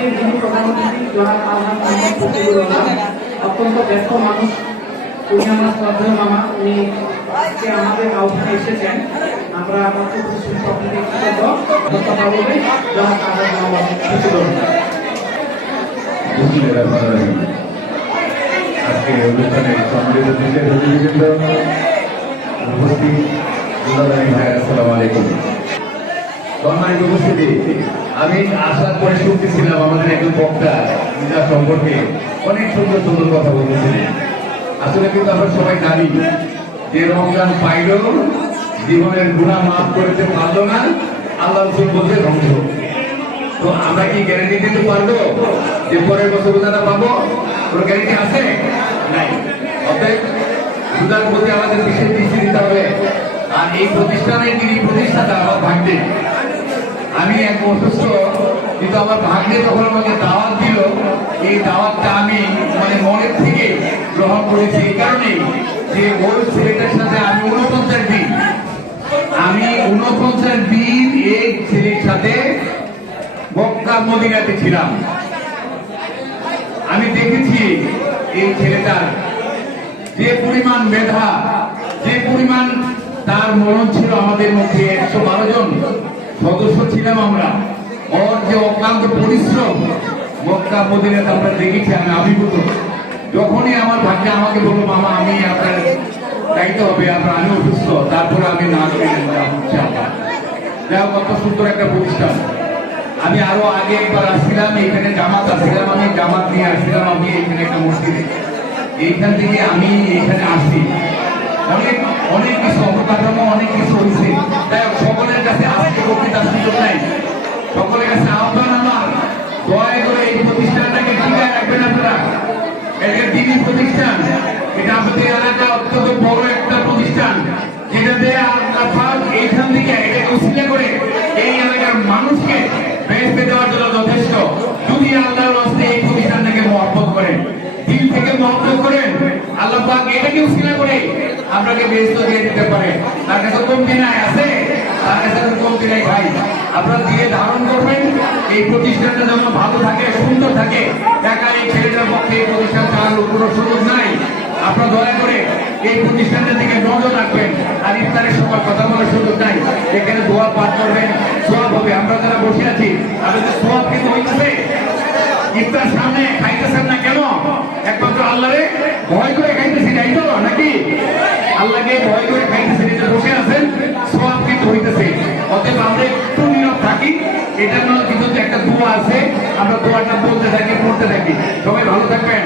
আজকে যিনি প্রধান অতিথি জনাব আলহাম অত্যন্ত ব্যস্ত মানুষ উনি আমার শ্রদ্ধেয় মামা উনি আজকে আমাদের আহ্বানে এসেছেন আমরা আমার সকলকে কৃতজ্ঞ ধন্যবাদ বলবে জনাব। আজকে অনুষ্ঠানে সম্মিলিত বিশেষ অতিথিবৃন্দ উপস্থিত আসসালামু আলাইকুম উপস্থিতি আমি আসার শুনতেছিলাম আমাদের একজন বক্তা পূজা সম্পর্কে অনেক সুন্দর সুন্দর কথা বলতেছিলেন আসলে কিন্তু আমরা সবাই জানি যে রমজান পাইল জীবনের গুণা মাফ করতে পারল না, আল্লাহ রসুল বলতে ধ্বংস। তো আমরা কি গ্যারান্টি দিতে পারব যে পরের বছর রোজাটা পাবো? কোনো গ্যারান্টি আছে? নাই। অতএব রোজার প্রতি আমাদের বিশেষ দৃষ্টি দিতে হবে। আর এই প্রতিষ্ঠানের যিনি প্রতিষ্ঠাতা, আমার ভাগ্যে আমি এক অসুস্থ, কিন্তু আমার ভাগ্যে যখন আমাকে দাওয়াত দিল। এই দাওয়াতটা আমি মানে মনের থেকে গ্রহণ করেছি এই কারণে যে ওই ছেলেটার সাথে আমি উনপঞ্চাশ দিন আমি উনপঞ্চাশ দিন এই ছেলের সাথে মক্কা মদিনাতে ছিলাম। আমি দেখেছি এই ছেলেটার যে পরিমাণ মেধা, যে পরিমাণ তার মনন ছিল আমাদের মধ্যে একশো বারো জন। সদস্য ছিলাম আমরা। ওর যে অক্লান্ত পরিশ্রম মক্কা মদিনাতে আমরা দেখেছি আমি আবির্ভূত। যখনই আমার ভাগ্যে আমাকে বলল, মামা, আমি আপনার দায়িত্ব হবে, আপনার আমি অসুস্থ তারপরে আমি না যাই কত সুন্দর একটা প্রতিষ্ঠান। আমি আরও আগে একবার আসছিলাম, এখানে জামাত আসছিলাম, আমি জামাত নিয়ে আসছিলাম, আমি এখানে একটা মসজিদে। এইখান থেকে আমি এখানে আসি। অনেক অনেক কিছু অবকাঠামো, অনেক কিছু হয়েছে। এটা দিনী প্রতিষ্ঠান। এটা আমাদের এলাকা অত্যন্ত বড় একটা প্রতিষ্ঠান। যেটাতে আল্লাহ এইখান থেকে এটাকে উচিলা করে এই এলাকার মানুষকে বেসতে দেওয়ার জন্য যথেষ্ট। যদি আল্লাহর আল্লাহ পাক এটাকে উসিলা করে? আপনাকে বেসত দিয়ে দিতে পারে। তার কাছে কমতি নাই, আছে? তার কাছে কমতি নাই ভাই। আপনারা দিয়ে ধারণ করবেন, এই প্রতিষ্ঠানটা যেন ভালো থাকে, সুন্দর থাকে। একা এই ছেলেটার পক্ষে এই প্রতিষ্ঠান চালানোর কোনো সুযোগ নাই। আপনারা দয়া করে এই প্রতিষ্ঠানের দিকে নজর রাখবেন আর ইফতারের সময় কথা বলার সুযোগ নাই। এখানে দোয়া পাঠ করবেন সব হবে। আমরা যারা বসে আছি আমাদের সব কিন্তু হইতেছে। ইফতার সামনে খাইতেছেন না কেন? একমাত্র আল্লাহরে ভয় করে আল্লাহকে ভয় করে খাইতেছেন এটা বসে আছেন সবকে ধরিতেছে অতএব আমরা একটু নীরব থাকি। এটার মধ্যে কিন্তু একটা দোয়া আছে। আমরা দোয়াটা বলতে থাকি, পড়তে থাকি। সবাই ভালো থাকবেন।